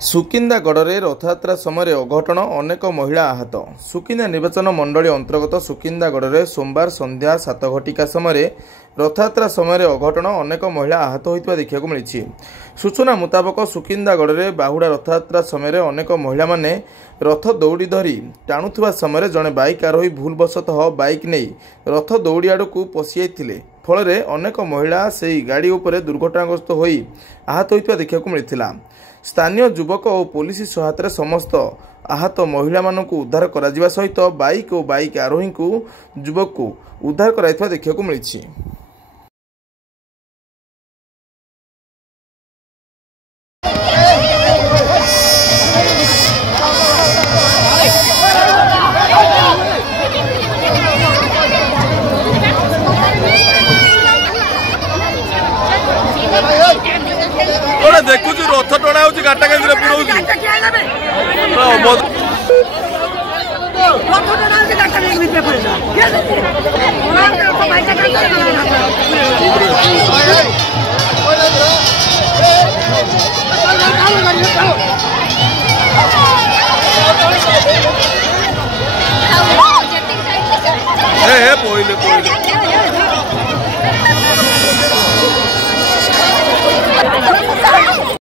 सुकिंदागढ़ रथयात्रा समय अघटन अनेक महिला आहत। सुकिंदा निर्वाचन मंडली अंतर्गत सुकिंदागढ़ सोमवार संध्या 7 घटिका समय रथयात्रा समय अघटन अनेक महिला आहत होता देखा मिली। सूचना मुताबक सुकिंदागढ़ बाहुड़ा रथयात्रा समय अनेक महिला माने रथ दौड़ी धरी टाणुवा समय जड़े बाइक आरोही भूलवशतः बाइक नहीं रथ दौड़ी आड़ को पशि जाते फल अनेक महिला से गाड़ी उपर दुर्घटनाग्रस्त हो आहत होता देखा मिलता। स्थानीय युवक और पुलिस सहायता समस्त आहत महिला मानू उद्धार करा सहित बाइक और बाइक आरोही को युवक को उद्धार करा देखा मिली। देखु रथ टणा हो गाटा केन्द्र पुराऊँ